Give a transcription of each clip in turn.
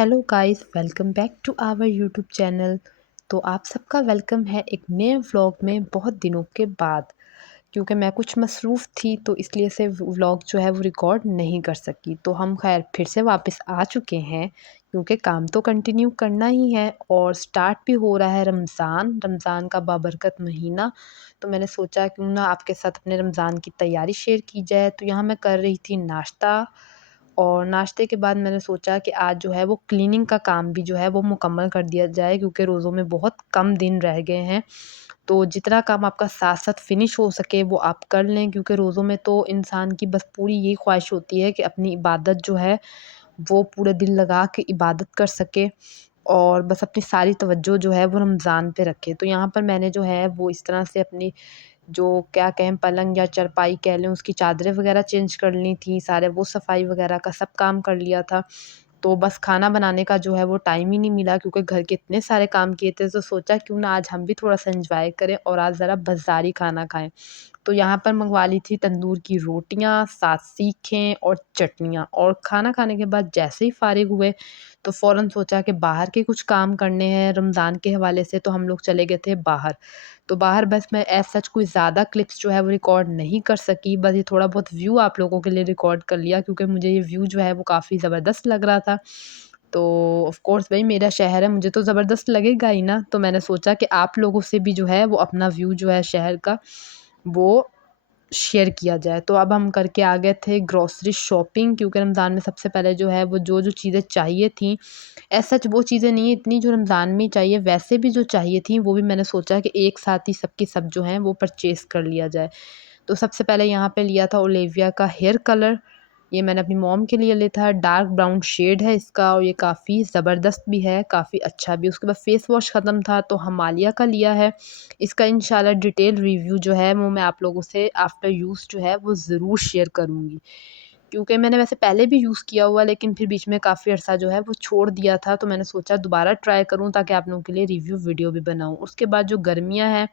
Hello guys, welcome back to our YouTube channel. तो आप सबका वेलकम है एक नए व्लॉग में बहुत दिनों के बाद। क्योंकि मैं कुछ मसरूफ़ थी तो इसलिए से व्लॉग जो है वो रिकॉर्ड नहीं कर सकी। तो हम खैर फिर से वापस आ चुके हैं क्योंकि काम तो कंटिन्यू करना ही है और स्टार्ट भी हो रहा है रमज़ान का बाबरकत महीना। तो मैंने सोचा क्यों ना आपके साथ अपने रमज़ान की तैयारी शेयर की जाए। तो यहाँ मैं कर रही थी नाश्ता और नाश्ते के बाद मैंने सोचा कि आज जो है वो क्लीनिंग का काम भी जो है वो मुकम्मल कर दिया जाए क्योंकि रोज़ों में बहुत कम दिन रह गए हैं। तो जितना काम आपका साथ-साथ फ़िनिश हो सके वो आप कर लें क्योंकि रोज़ों में तो इंसान की बस पूरी यही ख्वाहिश होती है कि अपनी इबादत जो है वो पूरे दिल लगा के इबादत कर सके और बस अपनी सारी तवज्जो जो है वो रमज़ान पे रखे। तो यहाँ पर मैंने जो है वो इस तरह से अपनी जो क्या कहें पलंग या चारपाई कह लें उसकी चादरें वग़ैरह चेंज कर ली थी, सारे वो सफाई वग़ैरह का सब काम कर लिया था। तो बस खाना बनाने का जो है वो टाइम ही नहीं मिला क्योंकि घर के इतने सारे काम किए थे तो सोचा क्यों ना आज हम भी थोड़ा-सा एन्जॉय करें और आज ज़रा बाज़ारी खाना खाएँ। तो यहाँ पर मँगवा ली थी तंदूर की रोटियाँ, 7 सीखें और चटनियाँ और खाना खाने के बाद जैसे ही फ़ारिग हुए तो फ़ौरन सोचा कि बाहर के कुछ काम करने हैं रमज़ान के हवाले से तो हम लोग चले गए थे बाहर। तो बाहर बस मैं एज़ सच कोई ज़्यादा क्लिप्स जो है वो रिकॉर्ड नहीं कर सकी, बस ये थोड़ा बहुत व्यू आप लोगों के लिए रिकॉर्ड कर लिया क्योंकि मुझे ये व्यू जो है वो काफ़ी ज़बरदस्त लग रहा था। तो ऑफ़ कोर्स भई मेरा शहर है, मुझे तो ज़बरदस्त लगेगा ही ना, तो मैंने सोचा कि आप लोगों से भी जो है वो अपना व्यू जो है शहर का वो शेयर किया जाए। तो अब हम करके आ गए थे ग्रॉसरी शॉपिंग क्योंकि रमज़ान में सबसे पहले जो है वो जो-जो चीज़ें चाहिए थीं, एज़ सच वो चीज़ें नहीं इतनी जो रमज़ान में ही चाहिए, वैसे भी जो चाहिए थी वो भी मैंने सोचा कि एक साथ ही सब की सब जो हैं वो परचेज़ कर लिया जाए। तो सबसे पहले यहाँ पे लिया था ओलिविया का हेयर कलर, ये मैंने अपनी मॉम के लिए लिया था, डार्क ब्राउन शेड है इसका और ये काफ़ी ज़बरदस्त भी है, काफ़ी अच्छा भी। उसके बाद फेस वॉश ख़त्म था तो हिमालय का लिया है, इसका इंशाल्लाह डिटेल रिव्यू जो है वो मैं आप लोगों से आफ्टर यूज़ जो है वो ज़रूर शेयर करूँगी। क्योंकि मैंने वैसे पहले भी यूज़ किया हुआ लेकिन फिर बीच में काफ़ी अरसा जो है वो छोड़ दिया था, तो मैंने सोचा दोबारा ट्राई करूँ ताकि आप लोगों के लिए रिव्यू वीडियो भी बनाऊँ। उसके बाद जो गर्मियाँ हैं,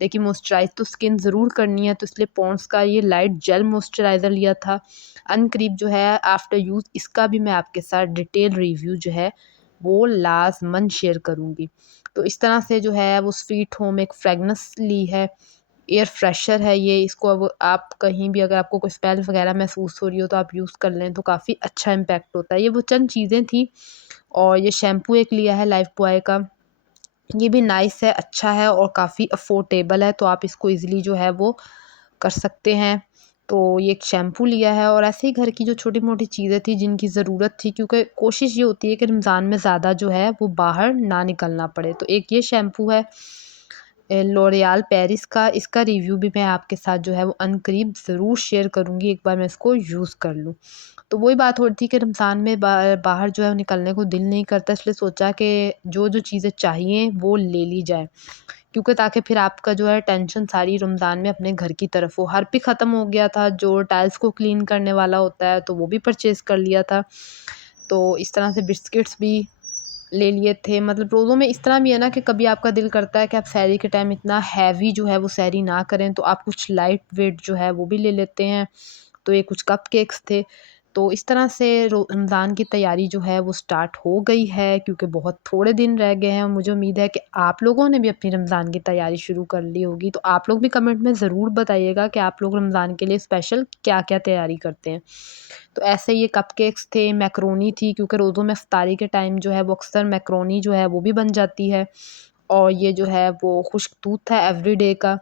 देखिए मॉइस्चराइज़ तो स्किन ज़रूर करनी है, तो इसलिए पॉन्ड्स का ये लाइट जेल मॉइस्चराइज़र लिया था। अनकरीब जो है आफ्टर यूज़ इसका भी मैं आपके साथ डिटेल रिव्यू जो है वो लाज़मन शेयर करूँगी। तो इस तरह से जो है वो स्वीट होम एक फ्रेगनेंस ली है, एयर फ्रेशर है ये, इसको अब आप कहीं भी अगर आपको कोई स्मेल वगैरह महसूस हो रही हो तो आप यूज़ कर लें तो काफ़ी अच्छा इम्पैक्ट होता है। ये वो चंद चीज़ें थी और ये शैम्पू एक लिया है लाइफ़बॉय का, ये भी नाइस है, अच्छा है और काफ़ी अफ़ोर्डेबल है तो आप इसको ईज़िली जो है वो कर सकते हैं। तो ये एक शैम्पू लिया है और ऐसे ही घर की जो छोटी-मोटी चीज़ें थी जिनकी ज़रूरत थी क्योंकि कोशिश ये होती है कि रमज़ान में ज़्यादा जो है वो बाहर ना निकलना पड़े। तो एक ये शैम्पू है लॉरियल पेरिस का, इसका रिव्यू भी मैं आपके साथ जो है वो अनकरीब ज़रूर शेयर करूँगी, एक बार मैं इसको यूज़ कर लूँ। तो वही बात हो रही थी कि रमज़ान में बाहर जो है निकलने को दिल नहीं करता इसलिए सोचा कि जो-जो चीज़ें चाहिए वो ले ली जाए। क्योंकि ताकि फिर आपका जो है टेंशन सारी रमज़ान में अपने घर की तरफ हो। हार्पिक ख़त्म हो गया था, जो टाइल्स को क्लीन करने वाला होता है तो वो भी परचेज़ कर लिया था। तो इस तरह से बिस्किट्स भी ले लिए थे। मतलब रोज़ों में इस तरह भी है ना कि कभी आपका दिल करता है कि आप सहरी के टाइम इतना हैवी जो है वो सहरी ना करें, तो आप कुछ लाइट वेट जो है वो भी ले लेते हैं। तो ये कुछ कपकेक्स थे। तो इस तरह से रमज़ान की तैयारी जो है वो स्टार्ट हो गई है क्योंकि बहुत थोड़े दिन रह गए हैं और मुझे उम्मीद है कि आप लोगों ने भी अपनी रमज़ान की तैयारी शुरू कर ली होगी। तो आप लोग भी कमेंट में ज़रूर बताइएगा कि आप लोग रमज़ान के लिए स्पेशल क्या-क्या तैयारी करते हैं। तो ऐसे ये कपकेक्स थे, मैकरोनी थी क्योंकि रोज़ों में इफ्तारी के टाइम जो है वो अक्सर मैकरोनी जो है वो भी बन जाती है और ये जो है वो खुश्क दूध था एवरीडे का।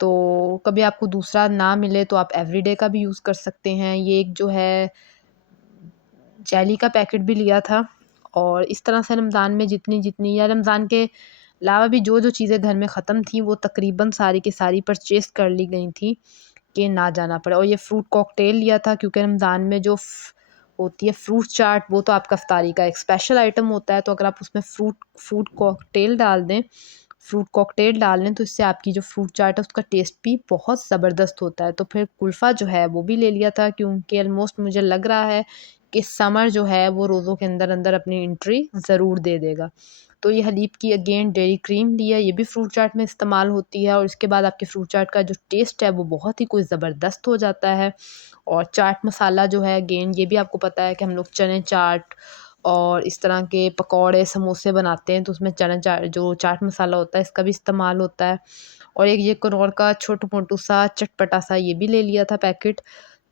तो कभी आपको दूसरा ना मिले तो आप एवरीडे का भी यूज़ कर सकते हैं। ये एक जो है जेली का पैकेट भी लिया था और इस तरह से रमज़ान में जितनी-जितनी या रमज़ान के अलावा भी जो-जो चीज़ें घर में ख़त्म थी वो तकरीबन सारी की सारी परचेज़ कर ली गई थी कि ना जाना पड़े। और ये फ्रूट कॉकटेल लिया था क्योंकि रमज़ान में जो होती है फ्रूट चाट वो तो आपका इफ्तारी का एक स्पेशल आइटम होता है, तो अगर आप उसमें फ्रूट कॉकटेल डाल दें फ्रूट कॉकटेल डाल लें तो इससे आपकी जो फ्रूट चाट है उसका टेस्ट भी बहुत ज़बरदस्त होता है। तो फिर कुल्फ़ा जो है वो भी ले लिया था क्योंकि ऑलमोस्ट मुझे लग रहा है कि समर जो है वो रोज़ों के अंदर-अंदर अपनी एंट्री ज़रूर दे देगा। तो ये हलीब की अगेन डेयरी क्रीम ली है, ये भी फ्रूट चाट में इस्तेमाल होती है और इसके बाद आपके फ्रूट चाट का जो टेस्ट है वो बहुत ही कोई ज़बरदस्त हो जाता है। और चाट मसाला जो है अगेन ये भी आपको पता है कि हम लोग चने चाट और इस तरह के पकौड़े समोसे बनाते हैं तो उसमें जो चाट मसाला होता है इसका भी इस्तेमाल होता है। और एक ये कनौर का छोटू-मोटू सा चटपटा सा ये भी ले लिया था पैकेट।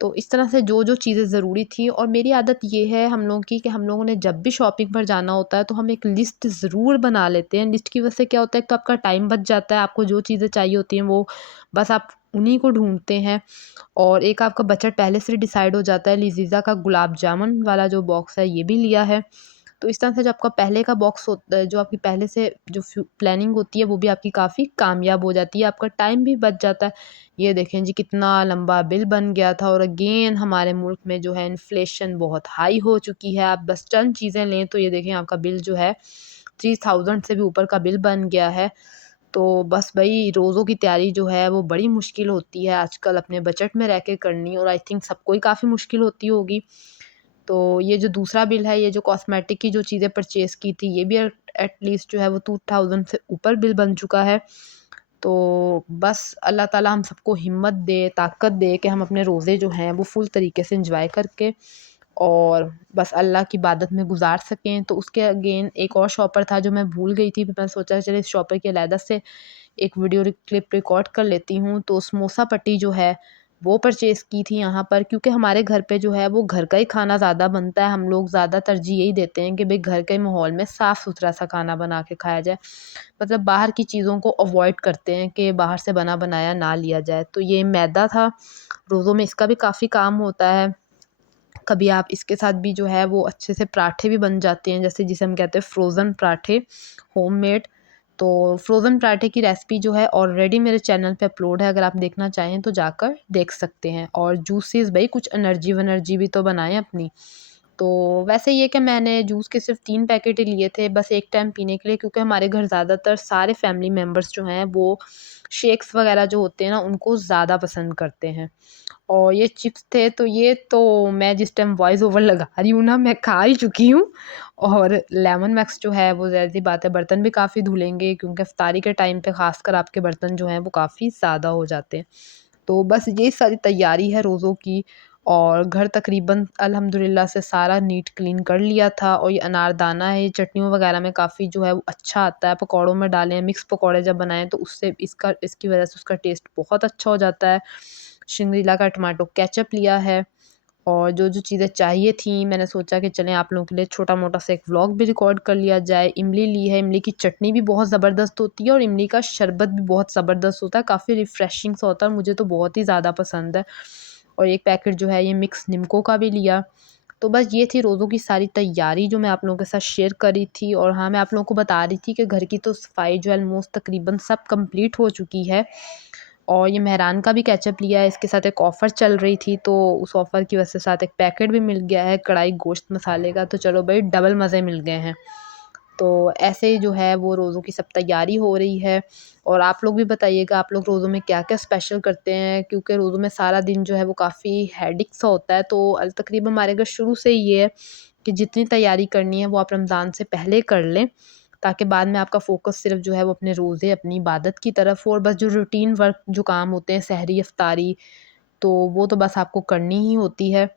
तो इस तरह से जो-जो चीज़ें ज़रूरी थी, और मेरी आदत ये है हम लोगों की कि हम लोगों ने जब भी शॉपिंग पर जाना होता है तो हम एक लिस्ट ज़रूर बना लेते हैं। लिस्ट की वजह से क्या होता है, एक तो आपका टाइम बच जाता है, आपको जो चीज़ें चाहिए होती हैं वो बस आप उन्हीं को ढूँढते हैं, और एक आपका बजट पहले से डिसाइड हो जाता है। लिज़ीज़ा का गुलाब जामुन वाला जो बॉक्स है ये भी लिया है। तो इस तरह से जो आपका पहले का बॉक्स होता है, जो आपकी पहले से जो प्लानिंग होती है वो भी आपकी काफ़ी कामयाब हो जाती है, आपका टाइम भी बच जाता है। ये देखें जी कितना लंबा बिल बन गया था, और अगेन हमारे मुल्क में जो है इन्फ्लेशन बहुत हाई हो चुकी है। आप बस चंद चीज़ें लें तो ये देखें आपका बिल जो है 3000 से भी ऊपर का बिल बन गया है। तो बस भई रोज़ों की तैयारी जो है वो बड़ी मुश्किल होती है आजकल अपने बजट में रह के करनी, और आई थिंक सबको ही काफ़ी मुश्किल होती होगी। तो ये जो दूसरा बिल है, ये जो कॉस्मेटिक की जो चीज़ें परचेज़ की थी, ये भी एट लीस्ट जो है वो 2000 से ऊपर बिल बन चुका है। तो बस अल्लाह ताला हम सबको हिम्मत दे, ताकत दे कि हम अपने रोज़े जो हैं वो फुल तरीके से एन्जॉय करके और बस अल्लाह की इबादत में गुज़ार सकें। तो उसके अगेन एक और शॉपर था जो मैं भूल गई थी, फिर मैंने सोचा चलिए इस शॉपर की अलहदा से एक वीडियो क्लिप रिकॉर्ड कर लेती हूँ। तो समोसा पट्टी जो है वो परचेज़ की थी यहाँ पर, क्योंकि हमारे घर पे जो है वो घर का ही खाना ज़्यादा बनता है। हम लोग ज़्यादा तरजीह यही देते हैं कि भई घर के माहौल में साफ़-सुथरा सा खाना बना के खाया जाए। मतलब बाहर की चीज़ों को अवॉइड करते हैं कि बाहर से बना बनाया ना लिया जाए। तो ये मैदा था, रोज़ों में इसका भी काफ़ी काम होता है। कभी आप इसके साथ भी जो है वो अच्छे से पराठे भी बन जाते हैं, जैसे जिसे हम कहते हैं फ्रोज़न पराठे, होममेड। तो फ्रोज़न पराठे की रेसिपी जो है ऑलरेडी मेरे चैनल पे अपलोड है, अगर आप देखना चाहें तो जाकर देख सकते हैं। और जूसेस भई कुछ एनर्जी वनर्जी भी तो बनाएँ अपनी। तो वैसे ये कि मैंने जूस के सिर्फ़ 3 पैकेट ही लिए थे, बस एक टाइम पीने के लिए, क्योंकि हमारे घर ज़्यादातर सारे फैमिली मेंबर्स जो हैं वो शेक्स वग़ैरह जो होते हैं ना उनको ज़्यादा पसंद करते हैं। और ये चिप्स थे, तो ये तो मैं जिस टाइम वॉइस ओवर लगा रही हूँ ना, मैं खा ही चुकी हूँ। और लेमन मैक्स जो है वो ज़ाहिर-सी बात है बर्तन भी काफ़ी धुलेंगे, क्योंकि इफ्तारी के टाइम पे ख़ासकर आपके बर्तन जो हैं वो काफ़ी ज़्यादा हो जाते हैं। तो बस ये सारी तैयारी है रोज़ों की, और घर तकरीबन अल्हम्दुलिल्लाह से सारा नीट क्लीन कर लिया था। और ये अनारदाना है, ये चटनियों वग़ैरह में काफ़ी जो है वो अच्छा आता है, पकौड़ों में डालें, मिक्स पकौड़े जब बनाएँ तो उससे इसकी वज़ह से उसका टेस्ट बहुत अच्छा हो जाता है। शिंगरीला का टमाटो केचअप लिया है, और जो-जो चीज़ें चाहिए थी मैंने सोचा कि चलें आप लोगों के लिए छोटा-मोटा सा एक व्लॉग भी रिकॉर्ड कर लिया जाए। इमली ली है, इमली की चटनी भी बहुत ज़बरदस्त होती है, और इमली का शरबत भी बहुत ज़बरदस्त होता है, काफ़ी रिफ्रेशिंग सा होता है, मुझे तो बहुत ही ज़्यादा पसंद है। और एक पैकेट जो है ये मिक्स निम्को का भी लिया। तो बस ये थी रोज़ों की सारी तैयारी जो मैं आप लोगों के साथ शेयर कर रही थी। और हाँ, मैं आप लोगों को बता रही थी कि घर की तो सफाई जो है ऑलमोस्ट तकरीबन सब कंप्लीट हो चुकी है। और ये मेहरान का भी केचअप लिया है, इसके साथ एक ऑफ़र चल रही थी, तो उस ऑफ़र की वजह से साथ एक पैकेट भी मिल गया है कढ़ाई गोश्त मसाले का, तो चलो भई डबल मज़े मिल गए हैं। तो ऐसे ही जो है वो रोज़ों की सब तैयारी हो रही है। और आप लोग भी बताइएगा आप लोग रोज़ों में क्या-क्या स्पेशल करते हैं? क्योंकि रोज़ों में सारा दिन जो है वो काफ़ी हेडेक सा होता है, तो तकरीबन हमारे घर शुरू से ही ये है कि जितनी तैयारी करनी है वो आप रमज़ान से पहले कर लें, ताकि बाद में आपका फ़ोकस सिर्फ़ जो है वो अपने रोज़े, अपनी इबादत की तरफ हो, और बस जो रूटीन वर्क जो काम होते हैं सहरी, इफ्तारी, तो वो तो बस आपको करनी ही होती है।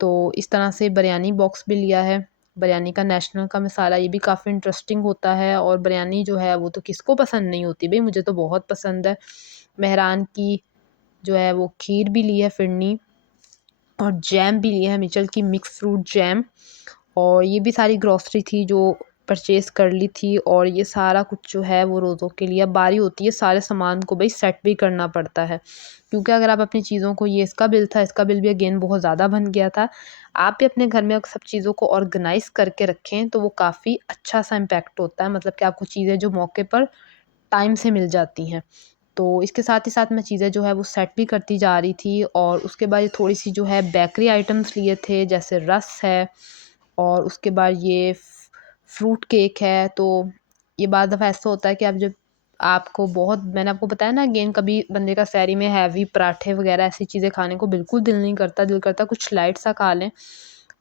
तो इस तरह से बिरयानी बॉक्स भी लिया है। बिरयानी का नेशनल का मसाला, ये भी काफ़ी इंटरेस्टिंग होता है, और बिरयानी जो है वो तो किसको पसंद नहीं होती भई, मुझे तो बहुत पसंद है। मेहरान की जो है वो खीर भी ली है फिरनी, और जैम भी लिया है मिचल की मिक्स फ्रूट जैम। और ये भी सारी ग्रॉसरी थी जो परचेज़ कर ली थी, और ये सारा कुछ जो है वो रोज़ों के लिए अब बारी होती है सारे सामान को भई सेट भी करना पड़ता है। क्योंकि अगर आप अपनी चीज़ों को, ये इसका बिल था, इसका बिल भी अगेन बहुत ज़्यादा बन गया था। आप भी अपने घर में सब चीज़ों को ऑर्गनाइज़ करके रखें तो वो काफ़ी अच्छा-सा इम्पैक्ट होता है, मतलब कि आपको चीज़ें जो मौके पर टाइम से मिल जाती हैं। तो इसके साथ ही साथ मैं चीज़ें जो है वो सेट भी करती जा रही थी, और उसके बाद ये थोड़ी-सी जो है बेकरी आइटम्स लिए थे, जैसे रस्क है, और उसके बाद ये फ्रूट केक है। तो ये बाद दफ़ा ऐसा होता है कि आप जब आपको बहुत, मैंने आपको बताया ना अगेन, कभी बंदे का सहरी में हैवी पराठे वग़ैरह ऐसी चीज़ें खाने को बिल्कुल दिल नहीं करता, दिल करता कुछ लाइट सा खा लें।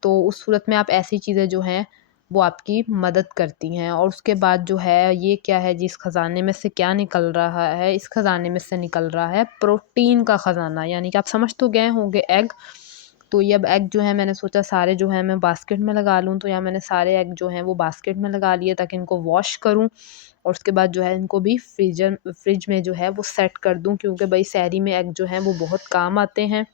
तो उस सूरत में आप ऐसी चीज़ें जो हैं वो आपकी मदद करती हैं। और उसके बाद जो है ये क्या है जी, इस ख़ज़ाने में से क्या निकल रहा है? इस ख़ज़ाने में से निकल रहा है प्रोटीन का ख़ज़ाना, यानी कि आप समझ तो गए होंगे एग। तो ये अब एग जो है मैंने सोचा सारे जो है मैं बास्केट में लगा लूँ। तो यहाँ मैंने सारे एग जो हैं वो बास्केट में लगा लिए ताकि इनको वॉश करूँ और उसके बाद जो है इनको भी फ्रिज में जो है वो सेट कर दूँ, क्योंकि भाई सहरी में एग जो हैं वो बहुत काम आते हैं।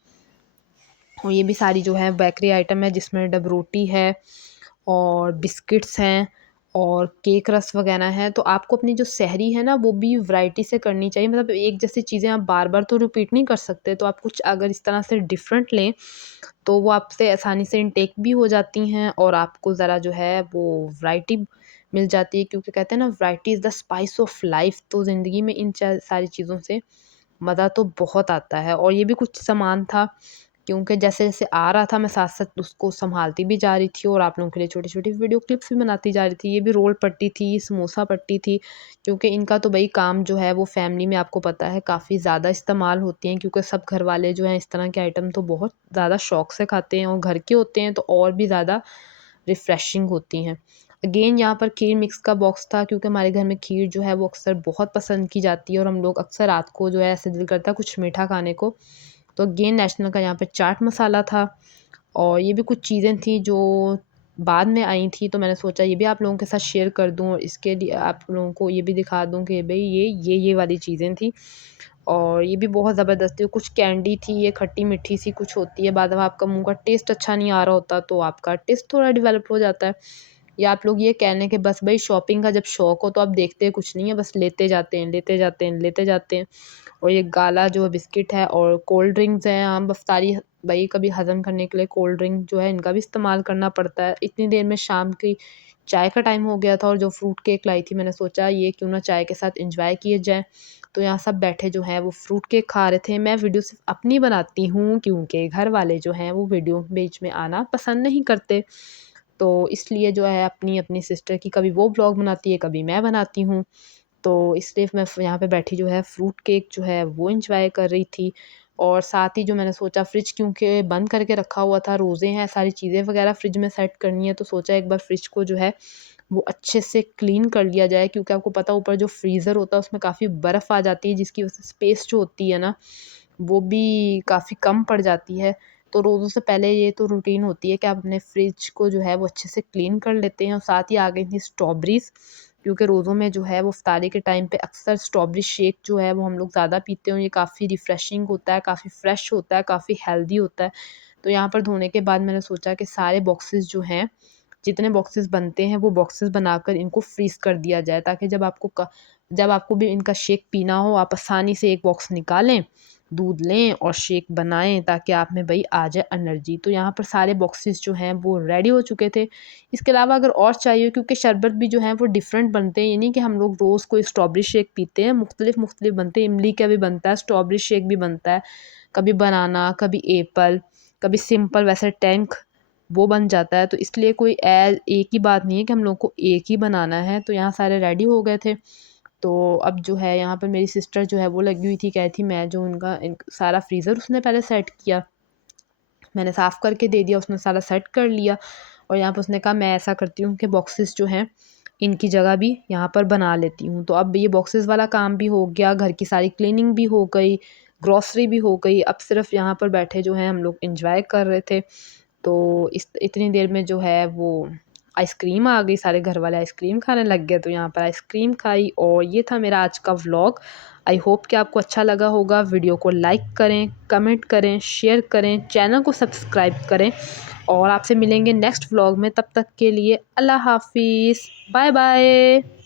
और ये भी सारी जो है बेकरी आइटम है, जिसमें डब रोटी है और बिस्किट्स हैं और केक रस वगैरह हैं। तो आपको अपनी जो सहरी है ना वो भी वैरायटी से करनी चाहिए, मतलब एक जैसी चीज़ें आप बार बार तो रिपीट नहीं कर सकते। तो आप कुछ अगर इस तरह से डिफरेंट लें तो वो आपसे आसानी से इनटेक भी हो जाती हैं और आपको ज़रा जो है वो वैरायटी मिल जाती है, क्योंकि कहते हैं ना variety is the spice of life. तो ज़िंदगी में इन सारी चीज़ों से मज़ा तो बहुत आता है। और ये भी कुछ सामान था, क्योंकि जैसे-जैसे आ रहा था मैं साथ-साथ उसको सँभालती भी जा रही थी और आप लोगों के लिए छोटी-छोटी वीडियो क्लिप्स भी बनाती जा रही थी। ये भी रोल पट्टी थी, समोसा पट्टी थी, क्योंकि इनका तो भई काम जो है वो फ़ैमिली में आपको पता है काफ़ी ज़्यादा इस्तेमाल होती हैं, क्योंकि सब घर वाले जो हैं इस तरह के आइटम तो बहुत ज़्यादा शौक से खाते हैं और घर के होते हैं तो और भी ज़्यादा रिफ्रेशिंग होती हैं। अगेन यहाँ पर खीर मिक्स का बॉक्स था, क्योंकि हमारे घर में खीर जो है वो अक्सर बहुत पसंद की जाती है और हम लोग अक्सर रात को जो है ऐसे दिल करता है कुछ मीठा खाने को। तो अगेन नेशनल का यहाँ पे चाट मसाला था और ये भी कुछ चीज़ें थी जो बाद में आई थी, तो मैंने सोचा ये भी आप लोगों के साथ शेयर कर दूँ और इसके लिए आप लोगों को ये भी दिखा दूँ कि भई ये वाली चीज़ें थी। और ये भी बहुत ज़बरदस्त थी। कुछ कैंडी थी, ये खट्टी-मीठी सी कुछ होती है, बाद में आपका मुँह का टेस्ट अच्छा नहीं आ रहा होता तो आपका टेस्ट थोड़ा डेवलप हो जाता है। या आप लोग ये कह लें कि बस भई शॉपिंग का जब शौक हो तो आप देखते कुछ नहीं है, बस लेते जाते हैं, लेते जाते हैं, लेते जाते हैं। और ये गाला जो बिस्किट है और कोल्ड ड्रिंक्स हैं, आम अफ़्तारी भई कभी हज़म करने के लिए कोल्ड ड्रिंक जो है इनका भी इस्तेमाल करना पड़ता है। इतनी देर में शाम की चाय का टाइम हो गया था और जो फ्रूट केक लाई थी मैंने सोचा ये क्यों ना चाय के साथ एन्जॉय किए जाए। तो यहाँ सब बैठे जो हैं वो फ्रूट केक खा रहे थे। मैं वीडियो सिर्फ़ अपनी बनाती हूँ, क्योंकि घर वाले जो हैं वो वीडियो बीच में आना पसंद नहीं करते। तो इसलिए जो है अपनी सिस्टर की कभी वो व्लॉग बनाती है, कभी मैं बनाती हूँ। तो इसलिए मैं यहाँ पे बैठी जो है फ्रूट केक जो है वो एन्जॉय कर रही थी। और साथ ही जो मैंने सोचा फ्रिज क्योंकि बंद करके रखा हुआ था, रोज़े हैं, सारी चीज़ें वग़ैरह फ्रिज में सेट करनी है, तो सोचा एक बार फ्रिज को जो है वो अच्छे से क्लीन कर लिया जाए, क्योंकि आपको पता है ऊपर जो फ्रीज़र होता है उसमें काफ़ी बर्फ़ आ जाती है, जिसकी वजह से स्पेस जो होती है ना वो भी काफ़ी कम पड़ जाती है। तो रोज़ों से पहले ये तो रूटीन होती है कि आप अपने फ्रिज को जो है वो अच्छे से क्लीन कर लेते हैं। और साथ ही आ गई थी स्ट्रॉबेरीज़, क्योंकि रोज़ों में जो है वो इफ्तारी के टाइम पे अक्सर स्ट्रॉबेरी शेक जो है वो हम लोग ज़्यादा पीते हैं और ये काफ़ी रिफ्रेशिंग होता है, काफ़ी फ्रेश होता है, काफ़ी हेल्दी होता है। तो यहाँ पर धोने के बाद मैंने सोचा कि सारे बॉक्सेस जो हैं, जितने बॉक्सेस बनते हैं वो बॉक्सेस बनाकर इनको फ्रीज़ कर दिया जाए, ताकि जब आपको भी इनका शेक पीना हो आप आसानी से एक बॉक्स निकालें, दूध लें और शेक बनाएँ, ताकि आप में भई आ जाए एनर्जी। तो यहाँ पर सारे बॉक्सेस जो हैं वो रेडी हो चुके थे। इसके अलावा अगर और चाहिए, क्योंकि शरबत भी जो है वो डिफ़रेंट बनते हैं, ये नहीं कि हम लोग रोज़ कोई स्ट्रॉबेरी शेक पीते हैं, मुख्तलिफ़ बनते हैं। इमली का भी बनता है, स्ट्रॉबेरी शेक भी बनता है, कभी बनाना, कभी एप्पल, कभी सिंपल वैसे टैंक वो बन जाता है। तो इसलिए कोई एक ही बात नहीं है कि हम लोग को एक ही बनाना है। तो यहाँ सारे रेडी हो गए थे। तो अब जो है यहाँ पर मेरी सिस्टर जो है वो लगी हुई थी, कह रही थी मैं जो उनका सारा फ्रीज़र उसने पहले सेट किया, मैंने साफ़ करके दे दिया, उसने सारा सेट कर लिया। और यहाँ पे उसने कहा मैं ऐसा करती हूँ कि बॉक्सेस जो हैं इनकी जगह भी यहाँ पर बना लेती हूँ। तो अब ये बॉक्सेस वाला काम भी हो गया, घर की सारी क्लीनिंग भी हो गई, ग्रॉसरी भी हो गई। अब सिर्फ़ यहाँ पर बैठे जो हैं हम लोग एन्जॉय कर रहे थे। तो इस इतनी देर में जो है वो आइसक्रीम आ गई, सारे घर वाले आइसक्रीम खाने लग गए, तो यहाँ पर आइसक्रीम खाई और ये था मेरा आज का व्लॉग। आई होप कि आपको अच्छा लगा होगा। वीडियो को लाइक करें, कमेंट करें, शेयर करें, चैनल को सब्सक्राइब करें और आपसे मिलेंगे नेक्स्ट व्लॉग में। तब तक के लिए अल्लाह हाफ़िज़, बाय बाय।